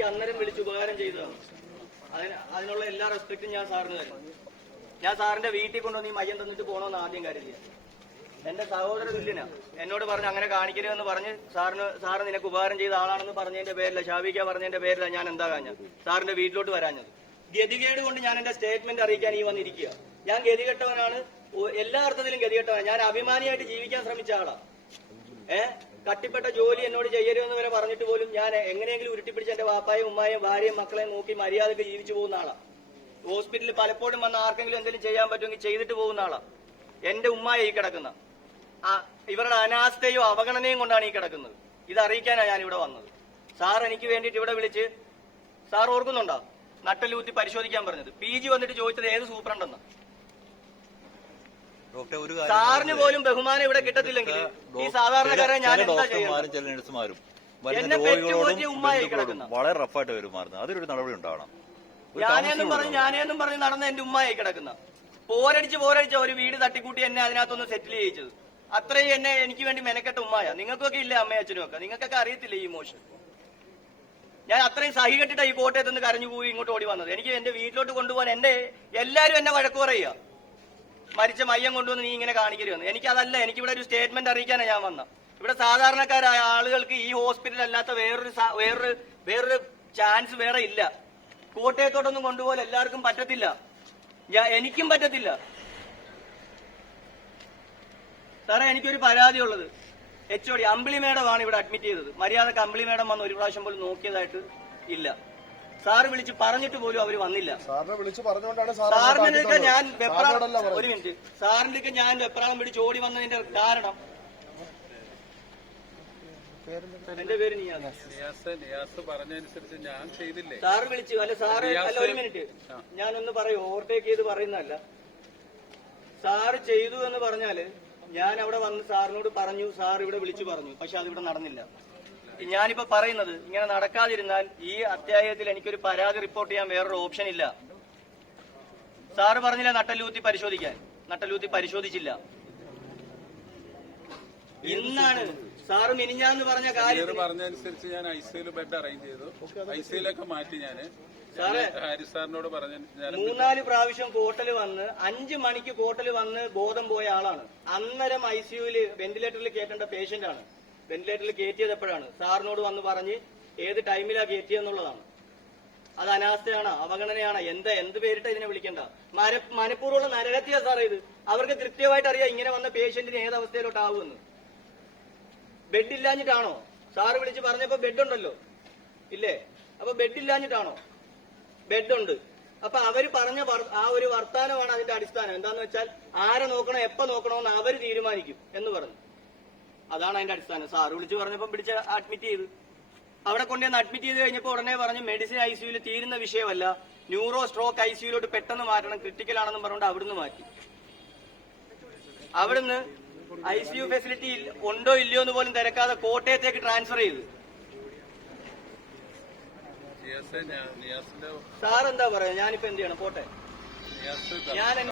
എനിക്ക് അന്നേരം വിളിച്ച് ഉപകാരം ചെയ്തതാണ്. അതിനുള്ള എല്ലാ റെസ്പെക്റ്റും ഞാൻ സാറിന് തരും. ഞാൻ സാറിന്റെ വീട്ടിൽ കൊണ്ടുവന്ന് ഈ മയ്യം തന്നിട്ട് പോകണമെന്ന് ആദ്യം കരുതിയ എന്റെ സഹോദര തുല്യനാ. എന്നോട് പറഞ്ഞു അങ്ങനെ കാണിക്കരുതെന്ന് പറഞ്ഞ് സാറ് നിനക്ക് ഉപകാരം ചെയ്ത ആളാണെന്ന് പറഞ്ഞതിന്റെ പേരില്ല, ഷാഫിക്ക പറഞ്ഞതിന്റെ പേരില്ല ഞാൻ എന്താ കാഞ്ഞത് സാറിന്റെ വീട്ടിലോട്ട് വരാഞ്ഞത്. ഗതികേട് കൊണ്ട് ഞാൻ എന്റെ സ്റ്റേറ്റ്മെന്റ് അറിയിക്കാൻ ഈ വന്നിരിക്കുക. ഞാൻ ഗതികെട്ടവനാണ്, എല്ലാ അർത്ഥത്തിലും ഗതികെട്ടവനാണ്. ഞാൻ അഭിമാനിയായിട്ട് ജീവിക്കാൻ ശ്രമിച്ച ആളാ. കട്ടിപ്പെട്ട ജോലി എന്നോട് ചെയ്യരുതെന്ന് വരെ പറഞ്ഞിട്ട് പോലും ഞാൻ എങ്ങനെയെങ്കിലും ഉരുട്ടിപ്പിടിച്ച് എന്റെ വാപ്പായും ഉമ്മായും ഭാര്യയും മക്കളെയും നോക്കി മര്യാദക്ക് ജീവിച്ചു പോകുന്ന ആളാ. ഹോസ്പിറ്റലിൽ പലപ്പോഴും വന്ന് ആർക്കെങ്കിലും എന്തെങ്കിലും ചെയ്യാൻ പറ്റുമെങ്കിൽ ചെയ്തിട്ട് പോകുന്ന ആളാ. എന്റെ ഉമ്മായ ഈ കിടക്കുന്ന ഇവരുടെ അനാസ്ഥയോ അവഗണനയും കൊണ്ടാണ് ഈ കിടക്കുന്നത്. ഇത് അറിയിക്കാനാണ് ഞാൻ ഇവിടെ വന്നത്. സാർ എനിക്ക് വേണ്ടിയിട്ട് ഇവിടെ വിളിച്ച്, സാർ ഓർക്കുന്നുണ്ടോ നട്ടലൂത്തി പരിശോധിക്കാൻ പറഞ്ഞത്? PG വന്നിട്ട് ചോദിച്ചത് ഏത് സൂപ്രണ്ടെന്ന്. സാറിന് പോലും ബഹുമാനം ഇവിടെ കിട്ടത്തില്ലെങ്കിൽ ഈ സാധാരണക്കാരെ ഞാൻ എന്താ ചെയ്യുന്നത്? എന്നെ പെറ്റുപോറ്റിയ ഉമ്മായി കിടക്കുന്ന വളരെ റഫായിട്ട് പെരുമാറുന്നത്, അതിലൊരു നടപടി ഉണ്ടാവണം. ഞാനേന്നും പറഞ്ഞ് നടന്ന എന്റെ ഉമ്മായി കിടക്കുന്ന പോരടിച്ച് ഒരു വീട് തട്ടിക്കൂട്ടി എന്നെ അതിനകത്തൊന്ന് സെറ്റിൽ ചെയ്യിച്ചത്. അത്രയും എന്നെ എനിക്ക് വേണ്ടി മെനക്കെട്ട ഉമ്മായ. നിങ്ങൾക്കൊക്കെ ഇല്ലേ അമ്മയും അച്ഛനും ഒക്കെ? നിങ്ങൾക്കൊക്കെ അറിയത്തില്ല ഈ ഇമോഷൻ. ഞാൻ അത്രയും സഹി കെട്ടിട്ടാ ഈ കോട്ടയത്ത് നിന്ന് കരഞ്ഞു പോയി ഇങ്ങോട്ട് ഓടി വന്നത്. എനിക്ക് എന്റെ വീട്ടിലോട്ട് കൊണ്ടുപോകാൻ എല്ലാരും എന്നെ വഴക്ക് പറയുക, മരിച്ച മയ്യം കൊണ്ടുവന്ന് നീ ഇങ്ങനെ കാണിക്കരുതെന്ന്. എനിക്കതല്ല, എനിക്കിവിടെ ഒരു സ്റ്റേറ്റ്മെന്റ് അറിയിക്കാനാണ് ഞാൻ വന്ന. ഇവിടെ സാധാരണക്കാരായ ആളുകൾക്ക് ഈ ഹോസ്പിറ്റൽ അല്ലാത്ത വേറൊരു ചാൻസ് വേറെ ഇല്ല. കോട്ടയത്തോട്ടൊന്നും കൊണ്ടുപോകാൻ എല്ലാവർക്കും പറ്റത്തില്ല, എനിക്കും പറ്റത്തില്ല. സാറേ എനിക്കൊരു പരാതിയുള്ളത്, HOD അമ്പിളി മേഡമാണ് ഇവിടെ അഡ്മിറ്റ് ചെയ്തത്. മര്യാദക്ക് അമ്പിളി മേഡം വന്ന് ഒരു പ്രാവശ്യം പോലും നോക്കിയതായിട്ട് ഇല്ല. സാറ് വിളിച്ച് പറഞ്ഞിട്ട് പോലും അവര് വന്നില്ല. സാറിനൊക്കെ ഞാൻ ഒരു മിനിറ്റ്, സാറിന്റെയൊക്കെ ഞാൻ വെപ്രാളം പിടിച്ച് ഓടി വന്നതിന്റെ കാരണം എന്റെ പേര് നിയാസ് പറഞ്ഞനുസരിച്ച് ഞാൻ ചെയ്തില്ലേ? സാറ് വിളിച്ചു. അല്ല ഒരു മിനിറ്റ്, ഞാനൊന്ന് പറയൂ, ഓവർടേക്ക് ചെയ്ത് പറയുന്നതല്ല. സാറ് ചെയ്തു എന്ന് പറഞ്ഞാല് ഞാൻ അവിടെ വന്ന് സാറിനോട് പറഞ്ഞു, സാർ ഇവിടെ വിളിച്ചു പറഞ്ഞു, പക്ഷെ അതിവിടെ നടന്നില്ല. ഞാനിപ്പോ പറയുന്നത് ഇങ്ങനെ നടക്കാതിരുന്നാൽ ഈ അധ്യായത്തിൽ എനിക്കൊരു പരാതി റിപ്പോർട്ട് ചെയ്യാൻ വേറൊരു ഓപ്ഷൻ ഇല്ല. സാറ് പറഞ്ഞില്ല നട്ടലൂത്തി പരിശോധിക്കാൻ, നട്ടലൂത്തി പരിശോധിച്ചില്ല. ഇന്നാണ് സാറ് മിനിഞ്ഞാന്ന് പറഞ്ഞ കാര്യം പറഞ്ഞനുസരിച്ച് ഞാൻ ICU ബെഡ് അറേഞ്ച് ചെയ്തു. ICUലൊക്കെ മാറ്റി. സാറേ ഹാരിസ് സാറിനോട് പറഞ്ഞു 3-4 പ്രാവശ്യം കോട്ടൽ വന്ന് 5 മണിക്ക് കോട്ടൽ വന്ന് ബോധം പോയ ആളാണ്. അന്നേരം ICUല് വെന്റിലേറ്ററിൽ കയറ്റേണ്ട പേഷ്യന്റ് ആണ്. വെന്റിലേറ്ററിൽ കയറ്റിയത് എപ്പോഴാണ്? സാറിനോട് വന്ന് പറഞ്ഞ് ഏത് ടൈമിലാ കയറ്റിയെന്നുള്ളതാണ്. അത് അനാസ്ഥയാണ്, അവഗണനയാണ്, എന്ത് പേരിട്ട് ഇതിനെ വിളിക്കണ്ട. മനഃപൂർവ്വമുള്ള നരഹത്യ സാറേ ഇത്. അവർക്ക് കൃത്യമായിട്ട് അറിയാം ഇങ്ങനെ വന്ന പേഷ്യന്റിന് ഏത് അവസ്ഥയിലോട്ടാവുമെന്ന്. ബെഡ് ഇല്ലാഞ്ഞിട്ടാണോ? സാറ് വിളിച്ച് പറഞ്ഞപ്പോ ബെഡ് ഉണ്ടല്ലോ, ഇല്ലേ? അപ്പൊ ബെഡ് ഇല്ലാഞ്ഞിട്ടാണോ? ബെഡുണ്ട്. അപ്പൊ അവര് പറഞ്ഞ ആ ഒരു വർത്താനമാണ് അതിന്റെ അടിസ്ഥാനം. എന്താന്ന് വെച്ചാൽ ആരെ നോക്കണോ എപ്പോ നോക്കണോന്ന് അവര് തീരുമാനിക്കും എന്ന് പറഞ്ഞു. അതാണ് അതിന്റെ അടിസ്ഥാനം. സാറ് വിളിച്ച് പറഞ്ഞപ്പോ പിടിച്ച് അഡ്മിറ്റ് ചെയ്ത് അവിടെ കൊണ്ടുവന്ന് അഡ്മിറ്റ് ചെയ്ത് കഴിഞ്ഞപ്പോ ഉടനെ പറഞ്ഞു മെഡിസിൻ ICUയിൽ തീരുന്ന വിഷയമല്ല, ന്യൂറോ സ്ട്രോക്ക് ICUയിലോട്ട് പെട്ടെന്ന് മാറ്റണം, ക്രിട്ടിക്കൽ ആണെന്ന് പറഞ്ഞുകൊണ്ട് അവിടുന്ന് മാറ്റി. അവിടുന്ന് ICU ഫെസിലിറ്റി ഉണ്ടോ ഇല്ലയോ എന്ന് പോലും തിരക്കാതെ കോട്ടയത്തേക്ക് ട്രാൻസ്ഫർ ചെയ്തു. സാർ എന്താ പറയാ? ഞാനിപ്പോ എന്ത് ചെയ്യണം? പോട്ടെ. ഞാൻ